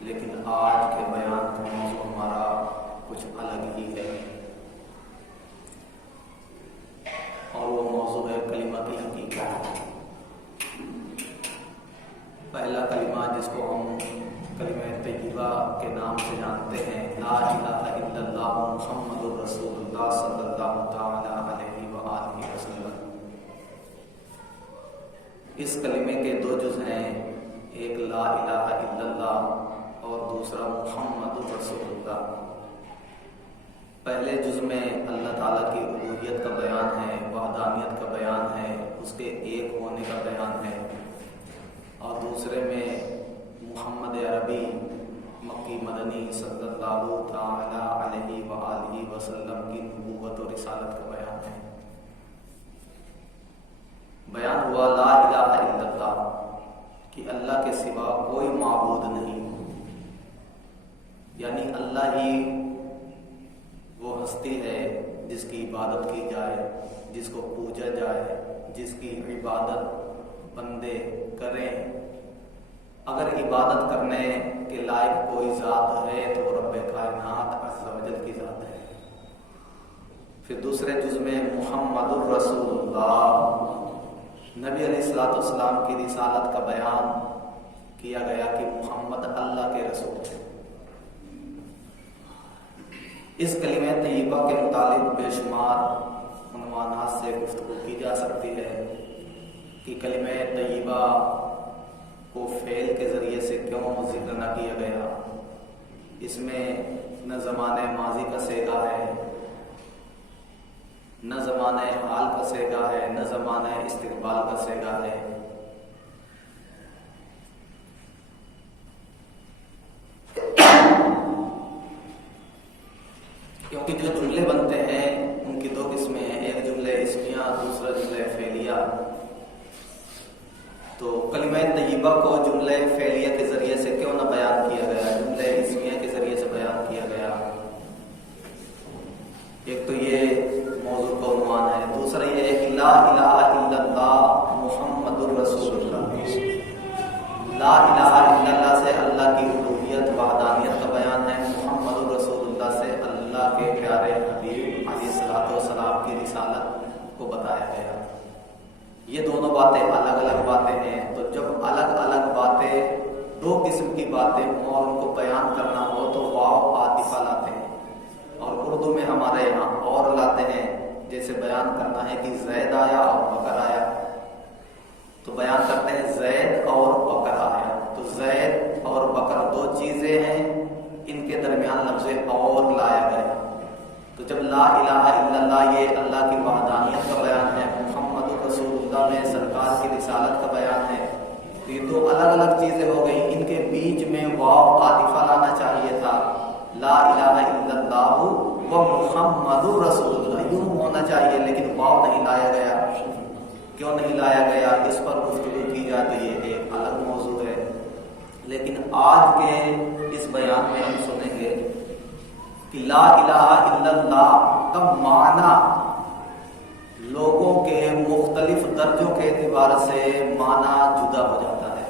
لیکن آج کے بیان کا موضوع ہمارا کچھ الگ ہی ہے، اور وہ موضوع ہے کلمہ کی حقیقت۔ پہلا کلمہ جس کو ہم کلمہ طیبہ کے نام سے جانتے ہیں، لا الہ الا اللہ محمد الرسول اللہ صلی اللہ تعالی علیہ وآلہ وسلم۔ اس کلمے کے دو جز ہیں، ایک لا الہ الا اللہ اور دوسرا محمد الرسول اللہ۔ پہلے جز میں اللہ تعالیٰ کی الوہیت کا بیان ہے، وحدانیت کا بیان ہے، اس کے ایک ہونے کا بیان ہے، اور دوسرے میں محمد عربی مکی مدنی صلی اللہ تعالی علیہ وآلہ وسلم کی نبوت و رسالت کا بیان ہے۔ بیان ہوا لا الہ الا اللہ کہ اللہ کے سوا کوئی معبود نہیں، یعنی اللہ ہی وہ ہستی ہے جس کی عبادت کی جائے، جس کو پوجا جائے، جس کی عبادت بندے کریں۔ اگر عبادت کرنے کے لائق کوئی ذات ہے تو وہ رب کائنات عز و جل کی ذات ہے۔ پھر دوسرے جز میں محمد الرسول اللہ، نبی علیہ الصلوۃ والسلام کی رسالت کا بیان کیا گیا کہ محمد اللہ کے رسول ہیں۔ اس کلمہ طیبہ کے متعلق بے شمار عنوانات سے گفتگو کی جا سکتی ہے کہ کلمہ طیبہ کو فعل کے ذریعے سے کیوں ذکر نہ کیا گیا۔ اس میں نہ زمانہ ماضی کا صیغہ ہے، نہ زمانہ حال کا صیغہ ہے، نہ زمانہ استقبال کا صیغہ ہے۔ کیونکہ جو جملے بنتے ہیں ان کی دو قسمیں ہیں، ایک جملے اسمیہ، دوسرا جملے فعلیہ۔ تو کلمہ طیبہ کو جملے فعلیہ کے ذریعے سے کیوں نہ بیان کیا گیا، جملے اسمیہ کے ذریعے سے بیان کیا گیا؟ ایک تو یہ موضوع کا عنوان ہے، دوسرا یہ ہے کہ لا الہ الا اللہ محمد الرسول اللہ۔ لا الہ الا اللہ سے اللہ کی الوہیت وحدانیت کا بیان ہے، محمد الرسول اللہ سے اللہ کے پیارے حبیب علیہ الصلوۃ والسلام کی رسالت کو بتایا گیا۔ یہ دونوں باتیں الگ الگ باتیں ہیں، تو جب الگ الگ باتیں دو قسم کی باتیں ہوں اور ان کو بیان کرنا ہو تو واو عاطفہ لاتے ہیں، اور اردو میں ہمارے یہاں اور لاتے ہیں، جیسے بیان کرنا ہے کہ زید آیا اور بکر آیا، تو بیان کرتے ہیں زید اور بکر آیا۔ تو زید اور بکر دو چیزیں ہیں، ان کے درمیان لفظ اور لایا گیا۔ تو جب لا الہ الا اللہ یہ اللہ کی وحدانیت کا بیان ہے، محمد رسول اللہ میں سرکار کی رسالت کا بیان ہے، تو یہ دو الگ الگ چیزیں ہو گئی، ان کے بیچ میں واو عاطفہ لانا چاہیے تھا، لا الہ الا اللہ و محمد رسول اللہ یوں ہونا چاہیے، لیکن واو نہیں لایا گیا۔ کیوں نہیں لایا گیا اس پر گفتگو کی جائے تو یہ ایک الگ موضوع ہے، لیکن آج کے اس بیان میں ہم سنیں گے کہ لا الہ الا اللہ کا معنی لوگوں کے مختلف درجوں کے اعتبار سے معنی جدا ہو جاتا ہے،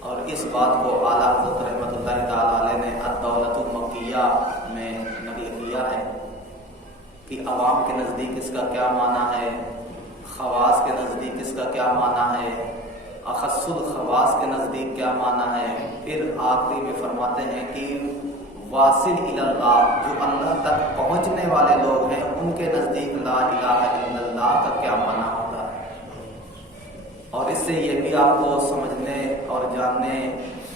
اور اس بات کو اعلیٰ حضرت رحمۃ اللہ تعالی علیہ نے الدولۃ المکیہ میں نقل کیا ہے کہ عوام کے نزدیک اس کا کیا معنی ہے، خواص کے نزدیک اس کا کیا معنی ہے، اخص الخواص کے نزدیک کیا معنی ہے۔ پھر آخری میں فرماتے ہیں کہ واصل الی اللہ، جو اللہ تک پہنچنے والے لوگ ہیں ان کے نزدیک لا الہ الا اللہ کا کیا معنی ہوتا ہے، اور اس سے یہ بھی آپ کو سمجھنے اور جاننے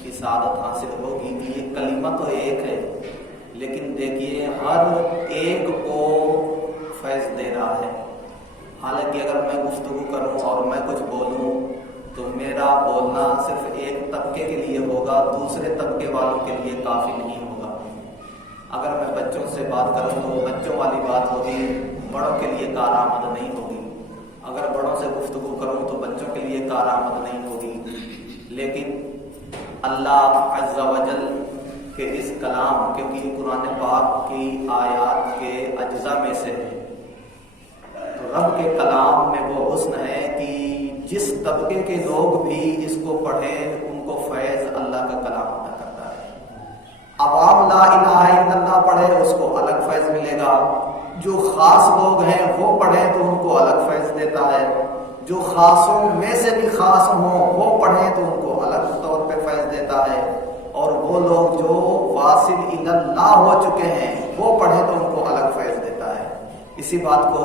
کی سعادت حاصل ہوگی کہ یہ کلمہ تو ایک ہے، لیکن دیکھیے ہر ایک کو فیض دے رہا ہے۔ حالانکہ اگر میں گفتگو کروں اور میں کچھ بولوں تو میرا بولنا صرف ایک طبقے کے لیے ہوگا، دوسرے طبقے والوں کے لیے کافی نہیں ہوگا۔ اگر میں بچوں سے بات کروں تو وہ بچوں والی بات ہوگی، بڑوں کے لیے کارآمد نہیں ہوگی۔ اگر بڑوں سے گفتگو کروں تو بچوں کے لیے کارآمد نہیں ہوگی۔ لیکن اللہ عز و جل کے اس کلام، کیونکہ قرآن پاک کی آیات کے اجزاء میں سے ہے، تو رب کے کلام میں وہ حسن ہے کہ جس طبقے کے لوگ بھی اس کو پڑھیں ان کو فیض اللہ کا کلام عطا کرتا ہے۔ گا، جو خاص لوگ ہیں وہ پڑھیں تو ان کو الگ فیض دیتا ہے، جو خاصوں میں سے بھی خاص ہوں وہ پڑھیں تو ان کو الگ طور پہ فیض دیتا ہے، اور وہ لوگ جو واصل الی اللہ ہو چکے ہیں وہ پڑھیں تو ان کو الگ فیض دیتا ہے۔ اسی بات کو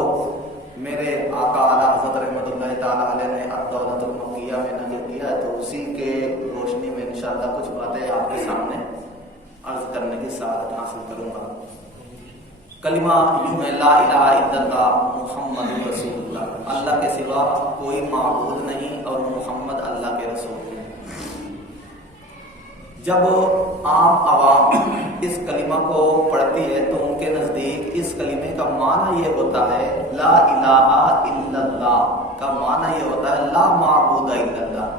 میرے آقا اعلی حضرت رحمۃ اللہ تعالی علیہ نے الدولۃ المکیہ میں نقل کیا ہے، تو اسی کے روشنی میں انشاءاللہ کچھ باتیں آپ کے سامنے عرض کرنے کی سعادت حاصل کروں گا۔ کلمہ یوں ہے، لا الہ الا اللہ محمد رسول اللہ، اللہ کے سوا کوئی معبود نہیں اور محمد اللہ کے رسول ہیں۔ جب عام عوام اس کلمہ کو پڑھتی ہے تو ان کے نزدیک اس کلمے کا معنی یہ ہوتا ہے، لا الہ الا اللہ کا معنی یہ ہوتا ہے لا معبود الا اللہ،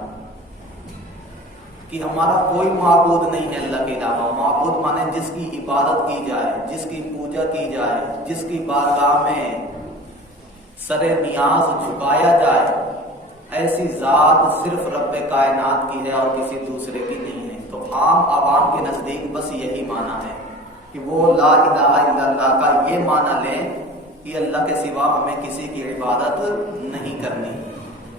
کہ ہمارا کوئی معبود نہیں ہے اللہ کے علاوہ۔ معبود مانے جس کی عبادت کی جائے، جس کی پوجا کی جائے، جس کی بارگاہ میں سر نیاز جھکایا جائے، ایسی ذات صرف رب کائنات کی ہے اور کسی دوسرے کی نہیں ہے۔ تو عام عوام کے نزدیک بس یہی معنی ہے کہ وہ لا الہ الا اللہ کا یہ معنی لیں کہ اللہ کے سوا ہمیں کسی کی عبادت نہیں کرنی۔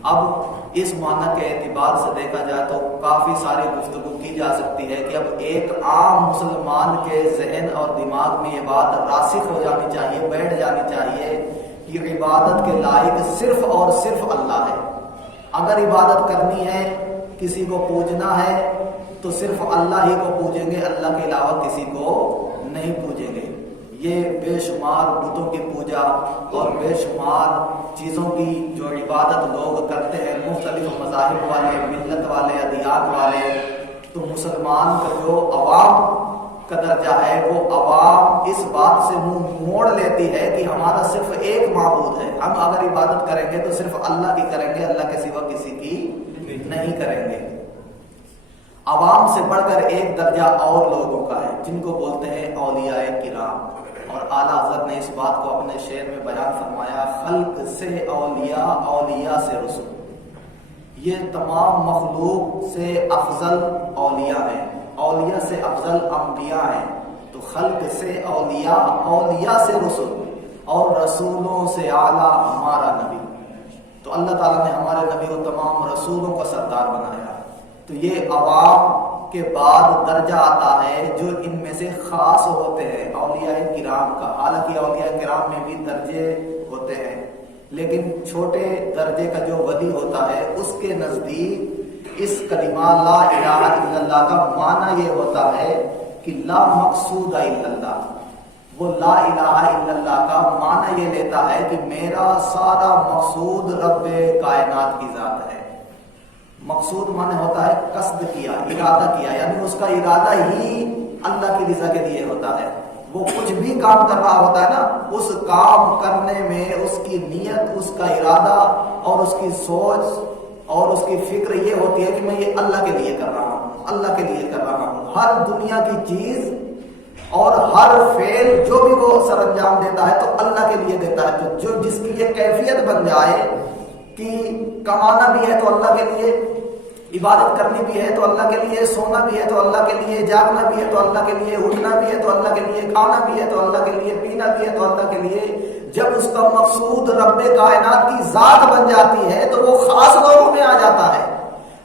اب اس معنی کے اعتبار سے دیکھا جائے تو کافی ساری گفتگو کی جا سکتی ہے کہ اب ایک عام مسلمان کے ذہن اور دماغ میں یہ بات راسخ ہو جانی چاہیے، بیٹھ جانی چاہیے کہ عبادت کے لائق صرف اور صرف اللہ ہے۔ اگر عبادت کرنی ہے، کسی کو پوجنا ہے تو صرف اللہ ہی کو پوجیں گے، اللہ کے علاوہ کسی کو نہیں پوجیں گے۔ یہ بے شمار بتوں کی پوجا اور بے شمار چیزوں کی جو عبادت لوگ کرتے ہیں، مختلف مذاہب والے، ملت والے، ادیان والے، تو مسلمان کا جو عوام کا درجہ ہے وہ عوام اس بات سے منہ موڑ لیتی ہے کہ ہمارا صرف ایک معبود ہے، ہم اگر عبادت کریں گے تو صرف اللہ کی کریں گے، اللہ کے سوا کسی کی نہیں کریں گے۔ عوام سے بڑھ کر ایک درجہ اور لوگوں کا ہے جن کو بولتے ہیں اولیاء کرام، اور اعلیٰ حضرت نے اس بات کو اپنے شعر میں بیان فرمایا، خلق سے اولیاء، اولیاء سے رسول، یہ تمام مخلوق سے افضل اولیاء ہیں، اولیاء سے افضل انبیاء ہیں، تو خلق سے اولیاء، اولیاء سے رسول، اور رسولوں سے اعلیٰ ہمارا نبی۔ تو اللہ تعالیٰ نے ہمارے نبی کو تمام رسولوں کا سردار بنایا، تو یہ عوام کے بعد درجہ آتا ہے جو ان میں سے خاص ہوتے ہیں اولیاء کرام کا۔ حالانکہ اولیاء کرام میں بھی درجے ہوتے ہیں، لیکن چھوٹے درجے کا جو ولی ہوتا ہے اس کے نزدیک اس کلمہ لا الہ الا اللہ کا معنی یہ ہوتا ہے کہ لا مقصود الا اللہ۔ وہ لا الہ الا اللہ کا معنی یہ لیتا ہے کہ میرا سارا مقصود رب کائنات کی ذات ہے۔ مقصود معنی ہوتا ہے قصد کیا، ارادہ کیا، یعنی اس کا ارادہ ہی اللہ کی رضا کے لیے ہوتا ہے۔ وہ کچھ بھی کام کر رہا ہوتا ہے نا، اس کام کرنے میں اس کی نیت، اس کا ارادہ اور اس کی سوچ اور اس کی فکر یہ ہوتی ہے کہ میں یہ اللہ کے لیے کر رہا ہوں، اللہ کے لیے کر رہا ہوں۔ ہر دنیا کی چیز اور ہر فعل جو بھی وہ سر انجام دیتا ہے تو اللہ کے لیے دیتا ہے۔ تو جو جس کی یہ کیفیت بن جائے کہ کمانا بھی ہے تو اللہ کے لیے، عبادت کرنی بھی ہے تو اللہ کے لیے، سونا بھی ہے تو اللہ کے لیے، جاگنا بھی ہے تو اللہ کے لیے، اٹھنا بھی ہے تو اللہ کے لیے، کھانا بھی ہے تو اللہ کے لیے، پینا بھی ہے تو اللہ کے لیے، جب اس کا مقصود رب کائنات کی ذات بن جاتی ہے تو وہ خاص لوگوں میں آ جاتا ہے۔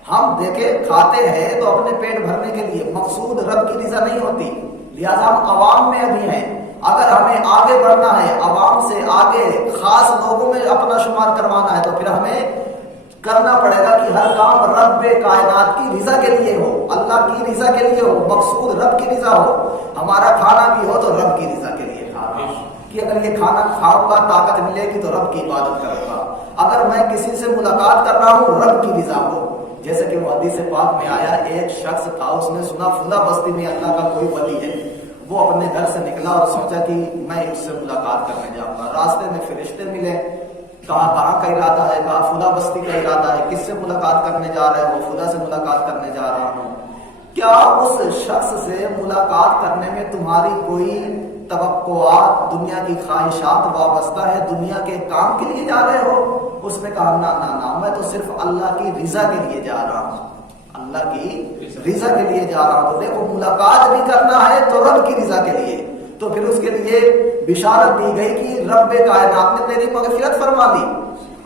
ہم دیکھیں کھاتے ہیں تو اپنے پیٹ بھرنے کے لیے، مقصود رب کی رضا نہیں ہوتی، لہذا ہم عوام میں ابھی ہیں۔ اگر ہمیں آگے بڑھنا ہے، عوام سے آگے خاص لوگوں میں اپنا شمار کروانا ہے تو پھر ہمیں کرنا پڑے گا کہ ہر کام رب کائنات کی رضا کے لیے ہو، اللہ کی رضا کے لیے ہو، مقصود رب کی رضا ہو۔ ہمارا کھانا بھی ہو تو رب کی رضا کے لیے کھانا، کہ اگر یہ کھانا کھاؤں گا طاقت ملے گی تو رب کی عبادت کروں گا۔ اگر میں کسی سے ملاقات کر رہا ہوں رب کی رضا ہو، جیسے کہ وہ حدیث پاک میں آیا، ایک شخص تھا، اس نے سنا فلاں بستی میں اللہ کا کوئی ولی ہے، وہ اپنے گھر سے نکلا اور سوچا کہ میں اس سے ملاقات کرنے جاؤں گا۔ راستے میں فرشتے ملے، کہاں کا ارادہ ہے، کہا فلاں بستی کا ارادہ ہے، کس سے ملاقات کرنے جا رہے ہو، فلاں سے ملاقات کرنے جا رہا ہوں۔ کیا اس شخص سے ملاقات کرنے میں تمہاری کوئی توقعات، دنیا کی خواہشات وابستہ ہے، دنیا کے کام کے لیے جا رہے ہو؟ اس نے کہا نہ، میں تو صرف اللہ کی رضا کے لیے جا رہا ہوں، اللہ کی رضا کے لیے جا رہا ہوں۔ تو دیکھو ملاقات بھی کرنا ہے تو رب کی رضا کے لیے، تو پھر اس کے لیے بشارت دی گئی کہ رب کائنات نے تیری مغفرت فرما دی.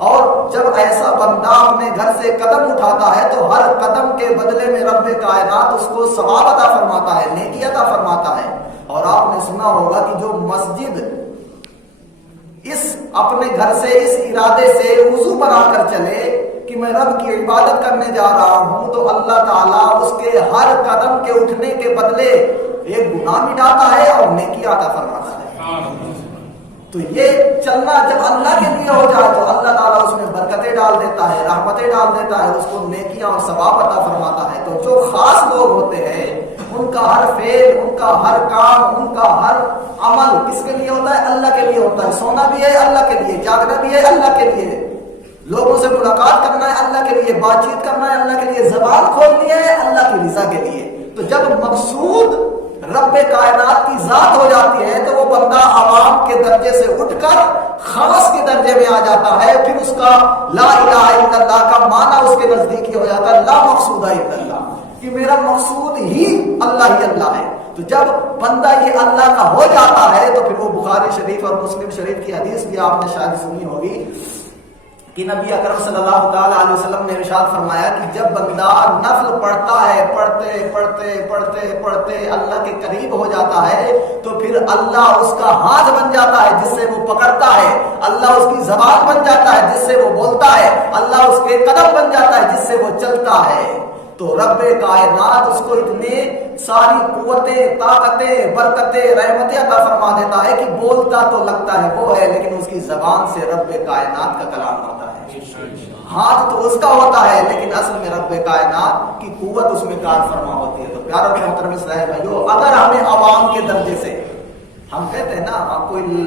اور جب ایسا بندہ اپنے گھر سے قدم اٹھاتا ہے تو ہر قدم کے بدلے میں رب کائنات اس کو ثواب عطا فرماتا ہے، نیکی عطا فرماتا ہے. اور آپ نے سنا ہوگا کہ جو مسجد اس اپنے گھر سے اس ارادے سے وضو بنا کر چلے کہ میں رب کی عبادت کرنے جا رہا ہوں، تو اللہ تعالیٰ اس کے ہر قدم کے اٹھنے کے بدلے ایک گناہ مٹاتا ہے اور نیکی عطا فرماتا ہے. تو یہ چلنا جب اللہ کے لیے ہو جائے تو اللہ تعالیٰ اس میں برکتیں ڈال دیتا ہے، رحمتیں ڈال دیتا ہے، اس کو نیکیاں اور ثواب عطا فرماتا ہے. تو جو خاص لوگ ہوتے ہیں ان کا ہر فعل، ان کا ہر کام، ان کا ہر عمل کس کے لیے ہوتا ہے؟ اللہ کے لیے ہوتا ہے. سونا بھی ہے اللہ کے لیے، جاگنا بھی ہے اللہ کے لیے، لوگوں سے ملاقات کرنا ہے اللہ کے لیے، بات چیت کرنا ہے اللہ کے لیے، زبان کھولنی ہے اللہ کی رضا کے لیے. تو جب مقصود رب کائنات کی ذات ہو جاتی ہے تو وہ بندہ عوام کے درجے سے اٹھ کر خاص کے درجے میں آ جاتا ہے. پھر اس کا لا الہ الا اللہ کا معنی اس کے نزدیک ہو جاتا ہے لا مقصود الا اللہ، کہ میرا مقصود ہی اللہ ہے. تو جب بندہ یہ اللہ کا ہو جاتا ہے تو پھر وہ بخاری شریف اور مسلم شریف کی حدیث بھی آپ نے شاید سنی ہوگی کہ نبی اکرم صلی اللہ تعالی علیہ وسلم نے ارشاد فرمایا کہ جب بندہ نفل پڑھتا ہے، پڑھتے پڑھتے پڑھتے پڑھتے اللہ کے قریب ہو جاتا ہے تو پھر اللہ اس کا ہاتھ بن جاتا ہے جس سے وہ پکڑتا ہے، اللہ اس کی زبان بن جاتا ہے جس سے وہ بولتا ہے، اللہ اس کے قدم بن جاتا ہے جس سے وہ چلتا ہے. تو رب کائنات اس کو اتنے ساری قوتیں، طاقتیں، برکتیں، رحمتیں عطا فرما دیتا ہے کہ بولتا تو لگتا ہے وہ ہے لیکن اس کی زبان سے رب کائنات کا کلام ہوتا ہے. ہاتھ تو اس کا ہوتا ہے لیکن اصل میں رب کائنات کی قوت اس میں کار فرما ہوتی ہے. تو پیارا محترم اسلام بھائیو، اگر ہمیں عوام کے درجے سے، ہم کہتے ہیں نا آپ کوئی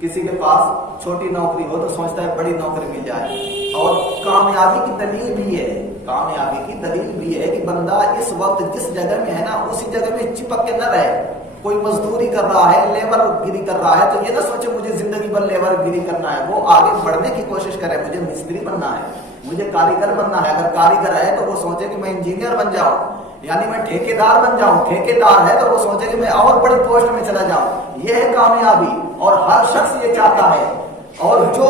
کسی کے پاس چھوٹی نوکری ہو تو سوچتا ہے بڑی نوکری مل جائے، اور کامیابی کی دلیل بھی ہے، کامیابی کی دلیل بھی ہے کہ بندہ اس وقت جس جگہ میں ہے نا اسی جگہ میں چپک کے نہ رہے. کوئی مزدوری کر رہا ہے، لیبر گیری کر رہا ہے تو یہ نہ سوچے مجھے زندگی بھر لیبر گیری کرنا ہے، وہ آگے بڑھنے کی کوشش کرے، مجھے مستری بننا ہے، مجھے کاریگر بننا ہے. اگر کاریگر ہے تو وہ سوچے کہ میں انجینئر بن جاؤں، یعنی میں ٹھیکیدار بن جاؤں. ٹھیکیدار ہے تو وہ سوچے کہ میں اور بڑی پوسٹ میں چلا جاؤں. یہ ہے کامیابی اور ہر شخص یہ چاہتا ہے. اور جو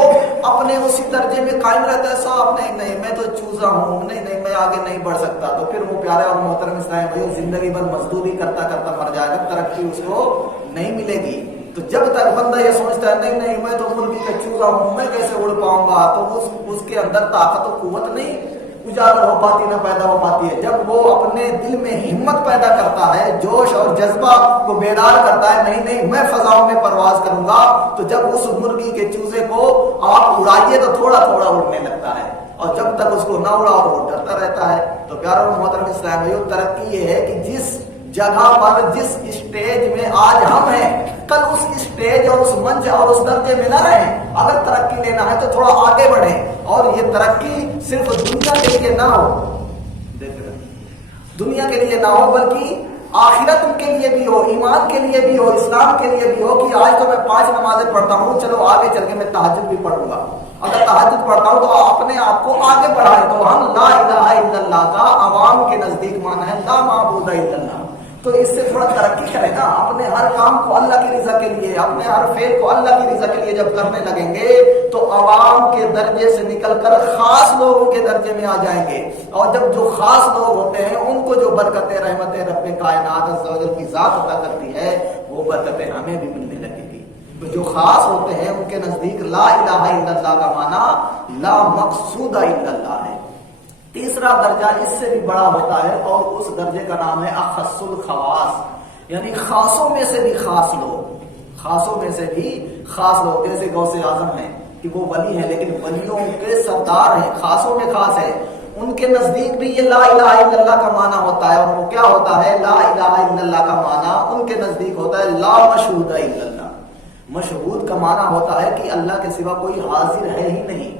اپنے اسی درجے میں قائم رہتا ہے صاحب نہیں میں تو چوزا ہوں، نہیں میں آگے نہیں بڑھ سکتا، تو پھر وہ پیارے اور محترم اسلام بھائی زندگی بھر مزدوری کرتا کرتا مر جائے گا، ترقی اس کو نہیں ملے گی. تو جب تک بندہ یہ سوچتا ہے نہیں میں تو مرغی کا چوزا ہوں، میں کیسے اڑ پاؤں گا، تو اس کے اندر طاقت و قوت نہیں اجاگر ہو پاتی، نہ پیدا ہو پاتی ہے. جب وہ اپنے دل میں ہمت پیدا کرتا ہے، جوش اور جذبہ کو بیدار کرتا ہے، نہیں میں فضاؤں میں پرواز کروں گا، تو جب اس مرغی کے چوزے کو آپ اڑائیے تو تھوڑا تھوڑا اڑنے لگتا ہے، اور جب تک اس کو نہ اڑاؤ تو وہ ڈرتا رہتا ہے. تو پیاروں محترم اسلام بھائیو، ترقی یہ ہے کہ جس جگہ پر جس اسٹیج میں آج ہم ہیں کل اس اسٹیج اور اس منچ اور اس درجے میں نہ رہیں. اگر ترقی لینا ہے تو تھوڑا آگے بڑھیں، اور یہ ترقی صرف دنیا کے لیے نہ ہو، دنیا کے لیے نہ ہو بلکہ آخرت کے لیے بھی ہو، ایمان کے لیے بھی ہو، اسلام کے لیے بھی ہو کہ آج تو میں 5 نمازیں پڑھتا ہوں، چلو آگے چل کے میں تہجد بھی پڑھوں گا. اگر تہجد پڑھتا ہوں تو اپنے آپ کو آگے بڑھائیں. تو ہم لا الہ الا اللہ کا عوام کے نزدیک معنی ہے لا معبود الا اللہ. تو اس سے تھوڑا ترقی کرے نا، اپنے ہر کام کو اللہ کی رضا کے لیے، اپنے ہر فعل کو اللہ کی رضا کے لیے جب کرنے لگیں گے تو عوام کے درجے سے نکل کر خاص لوگوں کے درجے میں آ جائیں گے. اور جب جو خاص لوگ ہوتے ہیں ان کو جو برکتیں، رحمتیں رب کائنات عز و جل کی ذات عطا کرتی ہے وہ برکتیں ہمیں بھی ملنے لگے گی. جو خاص ہوتے ہیں ان کے نزدیک لا الہ الا اللہ کا معنی لا مقصود الا اللہ ہے. تیسرا درجہ اس سے بھی بڑا ہوتا ہے اور اس درجے کا نام ہے اخص الخواص، یعنی خاصوں میں سے بھی خاص لوگ، خاصوں میں سے بھی خاص لوگ. جیسے غوث اعظم ہیں کہ وہ ولی ہیں لیکن ولیوں کے سردار ہیں، خاصوں میں خاص ہے. ان کے نزدیک بھی یہ لا الہ الا اللہ کا معنی ہوتا ہے. اور وہ کیا ہوتا ہے؟ لا الہ الا اللہ کا معنی ان کے نزدیک ہوتا ہے لا مشہود الا اللہ. مشہود کا معنی ہوتا ہے کہ اللہ کے سوا کوئی حاضر ہے ہی نہیں.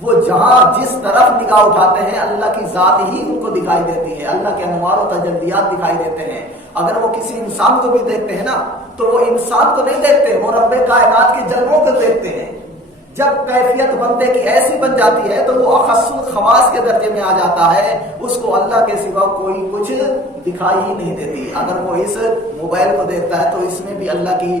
وہ جہاں جس طرف نگاہ اٹھاتے ہیں اللہ کی ذات ہی ان کو دکھائی دیتی ہے، اللہ کے انوار و تجلیات دکھائی دیتے ہیں. اگر وہ کسی انسان کو بھی دیکھتے ہیں نا تو وہ انسان کو نہیں دیکھتے، وہ رب کائنات کے جلووں کو دیکھتے ہیں. جب کیفیت بندے کی ایسی بن جاتی ہے تو وہ اخص الخواص کے درجے میں آ جاتا ہے، اس کو اللہ کے سوا کوئی کچھ دکھائی ہی نہیں دیتی. اگر وہ اس موبائل کو دیکھتا ہے تو اس میں بھی اللہ کی